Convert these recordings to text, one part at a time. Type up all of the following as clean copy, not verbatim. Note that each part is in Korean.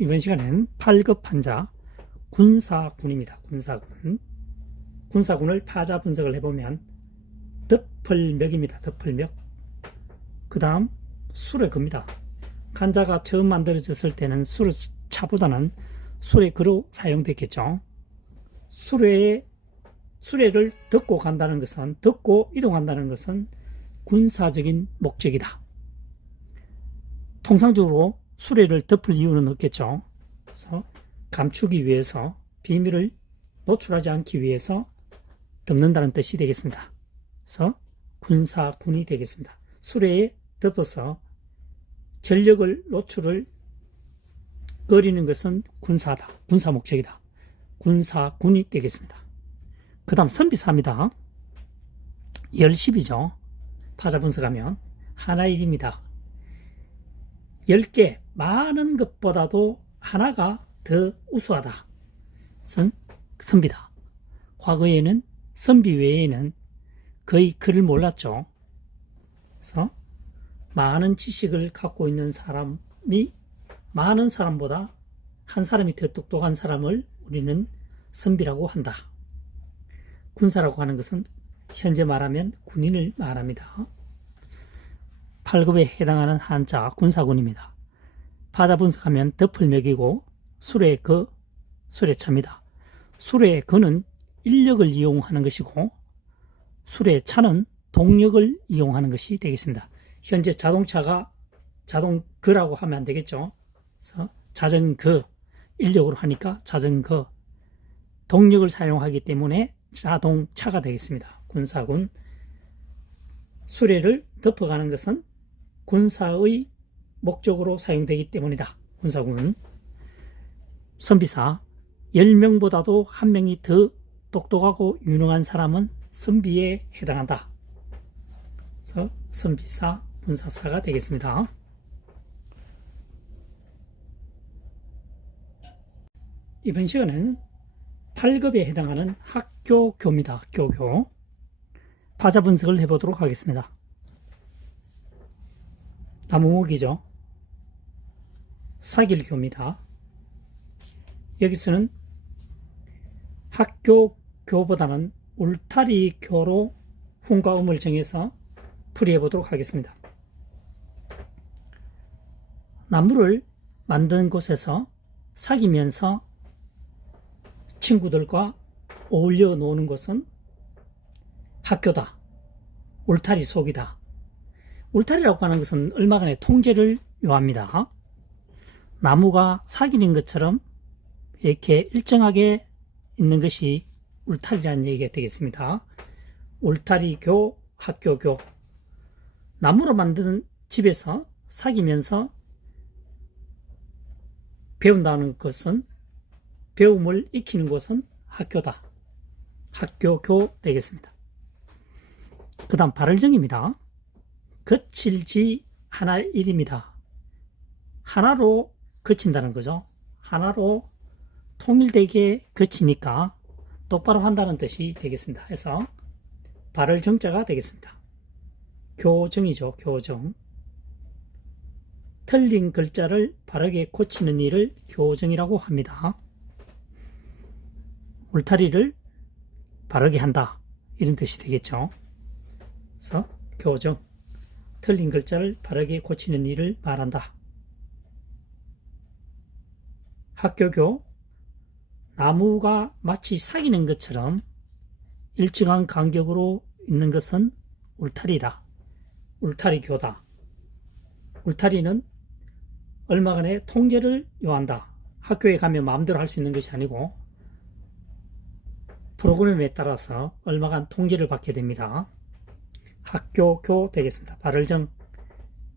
이번 시간에는 8급 판자 군사군입니다. 군사군을 파자 분석을 해보면 덮을멱입니다. 덮을멱. 그 다음 수레급입니다. 간자가 처음 만들어졌을 때는 수레차보다는 수레그로 사용됐겠죠. 수레를 덮고 간다는 것은, 덮고 이동한다는 것은 군사적인 목적이다. 통상적으로 수레를 덮을 이유는 없겠죠. 그래서 감추기 위해서, 비밀을 노출하지 않기 위해서 덮는다는 뜻이 되겠습니다. 그래서 군사군이 되겠습니다. 수레에 덮어서 전력을 노출을 꺼리는 것은 군사다. 군사 목적이다. 군사군이 되겠습니다. 그 다음 선비사입니다. 열십이죠. 파자 분석하면 하나의 일입니다. 10개, 많은 것보다도 하나가 더 우수하다. 선비다. 과거에는 선비 외에는 거의 글을 몰랐죠. 그래서 많은 지식을 갖고 있는 사람이 많은 사람보다 한 사람이 더 똑똑한 사람을 우리는 선비라고 한다. 군사라고 하는 것은 현재 말하면 군인을 말합니다. 8급에 해당하는 한자 군사군입니다. 파자 분석하면 덮을멱이고 수레그, 수레차입니다. 수레그는 인력을 이용하는 것이고 수레차는 동력을 이용하는 것이 되겠습니다. 현재 자동차가 자동거라고 하면 안 되겠죠. 그래서 자전거, 인력으로 하니까 자전거, 동력을 사용하기 때문에 자동차가 되겠습니다. 군사군. 수레를 덮어가는 것은 군사의 목적으로 사용되기 때문이다. 군사군은. 선비사. 10명보다도 1명이 더 똑똑하고 유능한 사람은 선비에 해당한다. 그래서 선비사, 군사사가 되겠습니다. 이번 시간은 8급에 해당하는 학교교입니다. 학교교. 파자 분석을 해보도록 하겠습니다. 나무목이죠. 사길교입니다. 여기서는 학교교보다는 울타리교로 훈과 음을 정해서 풀이해보도록 하겠습니다. 나무를 만든 곳에서 사귀면서 친구들과 어울려 노는 곳은 학교다. 울타리 속이다. 울타리라고 하는 것은 얼마간의 통제를 요합니다. 나무가 사귀는 것처럼 이렇게 일정하게 있는 것이 울타리라는 얘기가 되겠습니다. 울타리교, 학교교. 나무로 만든 집에서 사귀면서 배운다는 것은, 배움을 익히는 곳은 학교다. 학교교 되겠습니다. 그 다음 발을정입니다. 거칠지 하나의 일입니다. 하나로 거친다는 거죠. 하나로 통일되게 거치니까 똑바로 한다는 뜻이 되겠습니다. 해서 발을정자가 되겠습니다. 교정이죠. 교정. 틀린 글자를 바르게 고치는 일을 교정이라고 합니다. 울타리를 바르게 한다. 이런 뜻이 되겠죠. 그래서 교정. 틀린 글자를 바르게 고치는 일을 말한다. 학교교. 나무가 마치 사귀는 것처럼 일정한 간격으로 있는 것은 울타리다. 울타리교다. 울타리는 얼마간의 통제를 요한다. 학교에 가면 마음대로 할 수 있는 것이 아니고 프로그램에 따라서 얼마간 통제를 받게 됩니다. 학교교 되겠습니다. 발을정.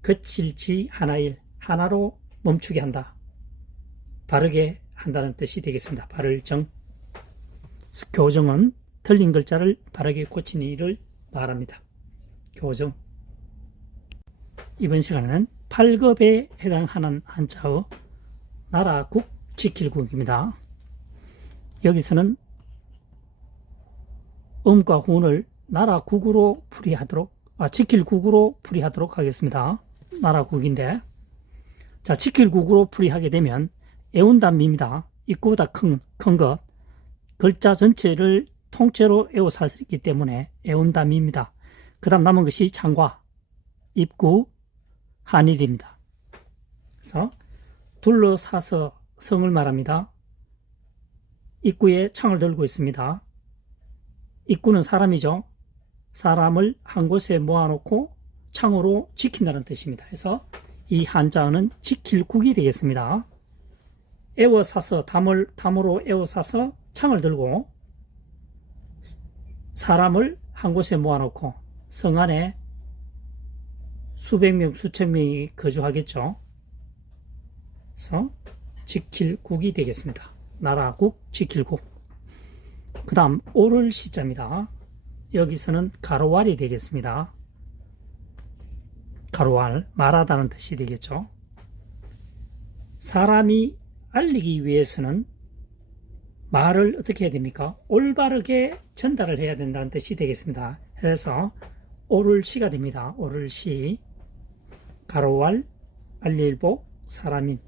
거칠지 하나일. 하나로 멈추게 한다. 바르게 한다는 뜻이 되겠습니다. 발을정. 교정은 틀린 글자를 바르게 고치는 일을 말합니다. 교정. 이번 시간에는 8급에 해당하는 한자어 나라국 지킬국입니다. 여기서는 음과 훈을 나라국으로 풀이하도록, 지킬국으로 풀이하도록 하겠습니다. 나라국인데, 자, 지킬국으로 풀이하게 되면 애운단미입니다. 입구보다 큰 것. 글자 전체를 통째로 에워쌌기 때문에 애운단미입니다. 그 다음 남은 것이 창과, 입구, 한일입니다. 그래서 둘러싸서 성을 말합니다. 입구에 창을 들고 있습니다. 입구는 사람이죠. 사람을 한 곳에 모아놓고 창으로 지킨다는 뜻입니다. 그래서 이 한자어는 지킬국이 되겠습니다. 에워싸서 담으로 에워싸서 창을 들고 사람을 한 곳에 모아놓고 성 안에 수백 명, 수천 명이 거주하겠죠. 그래서 지킬국이 되겠습니다. 나라국, 지킬국. 그 다음 오를 시자입니다. 여기서는 가로왈이 되겠습니다. 가로왈, 말하다는 뜻이 되겠죠. 사람이 알리기 위해서는 말을 어떻게 해야 됩니까? 올바르게 전달을 해야 된다는 뜻이 되겠습니다. 그래서 오를 시가 됩니다. 오를 시, 가로왈, 알릴복, 사람인.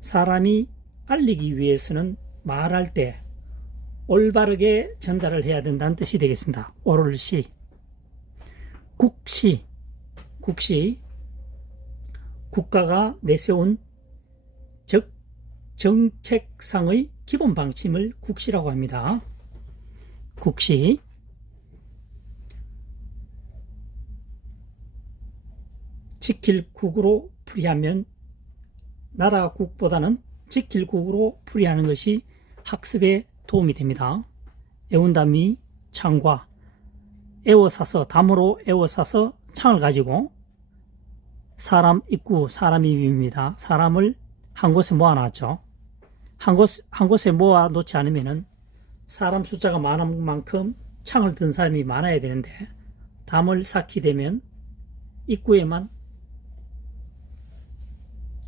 사람이 알리기 위해서는 말할 때 올바르게 전달을 해야 된다는 뜻이 되겠습니다. 오를 시. 국시, 국가가 내세운 정책상의 기본 방침을 국시라고 합니다. 국시. 지킬국으로 풀이하면 나라국보다는 지킬국으로 풀이하는 것이 학습에 도움이 됩니다. 애운담이 창과 에워싸서 담으로 에워싸서 창을 가지고 사람 입구 사람이 입입니다. 사람을 한 곳에 모아놨죠. 한 곳에 모아놓지 않으면은 사람 숫자가 많은 만큼 창을 든 사람이 많아야 되는데 담을 쌓게 되면 입구에만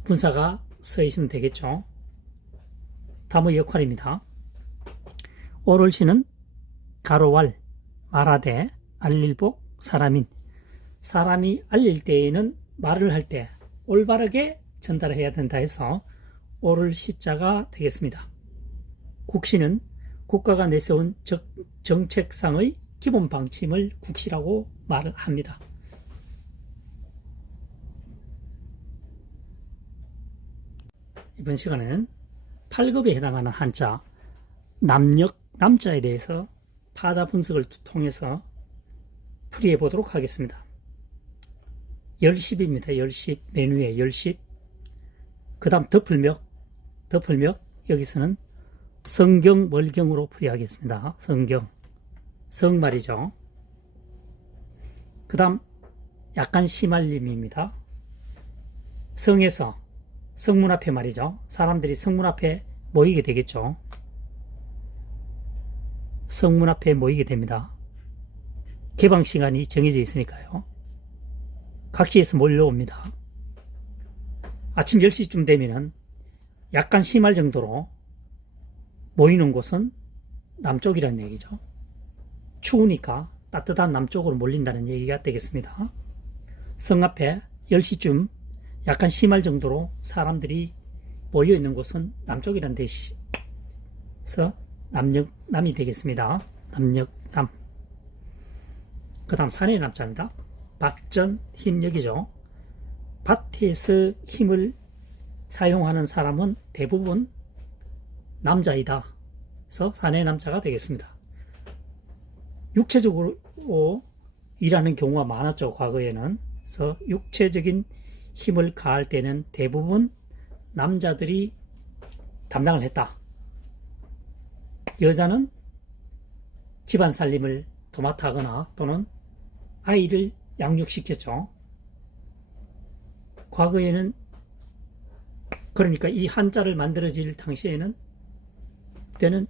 군사가 서 있으면 되겠죠. 담의 역할입니다. 오를시는 가로왈, 말하되, 알릴복, 사람인. 사람이 알릴 때에는 말을 할 때 올바르게 전달해야 된다 해서 오를 시자가 되겠습니다. 국시는 국가가 내세운 정책상의 기본 방침을 국시라고 말을 합니다. 이번 시간에는 8급에 해당하는 한자 남역 남자에 대해서 파자 분석을 통해서 풀이해 보도록 하겠습니다. 열십입니다. 열십, 맨 위에 열십. 그 다음 덮을역, 여기서는 성경, 멀경으로 풀이하겠습니다. 성경, 성 말이죠. 그 다음 약간 시말림입니다. 성에서 성문 앞에 말이죠. 사람들이 성문 앞에 모이게 되겠죠. 성문 앞에 모이게 됩니다. 개방 시간이 정해져 있으니까요. 각지에서 몰려옵니다. 아침 10시쯤 되면은 약간 심할 정도로 모이는 곳은 남쪽이라는 얘기죠. 추우니까 따뜻한 남쪽으로 몰린다는 얘기가 되겠습니다. 성 앞에 10시쯤 약간 심할 정도로 사람들이 모여있는 곳은 남쪽이라는 뜻에서 남역남이 되겠습니다. 남역남. 그 다음 산의 남자입니다. 박전, 힘력이죠. 밭에서 힘을 사용하는 사람은 대부분 남자이다. 그래서 산의 남자가 되겠습니다. 육체적으로 일하는 경우가 많았죠. 과거에는. 그래서 육체적인 힘을 가할 때는 대부분 남자들이 담당을 했다. 여자는 집안 살림을 도맡아 하거나 또는 아이를 양육시켰죠. 과거에는 그러니까 이 한자를 만들어질 당시에는 그때는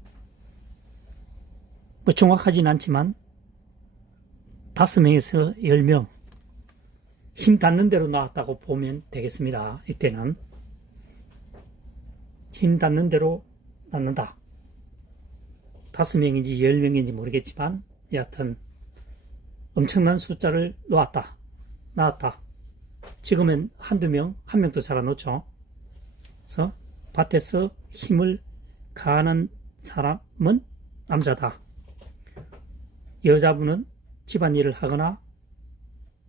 뭐 정확하진 않지만 5명에서 10명 힘 닿는 대로 나왔다고 보면 되겠습니다. 이때는 힘 닿는 대로 낳는다. 5명인지 10명인지 모르겠지만 여하튼 엄청난 숫자를 낳았다. 지금은 한두 명, 한 명도 잘 안 놓죠. 그래서 밭에서 힘을 가하는 사람은 남자다. 여자분은 집안일을 하거나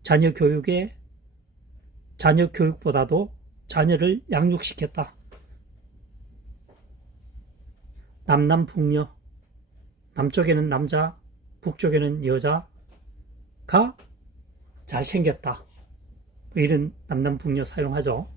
자녀 교육보다도 자녀를 양육시켰다. 남남북녀, 남쪽에는 남자, 북쪽에는 여자가 잘생겼다. 이런 남남북녀 사용하죠.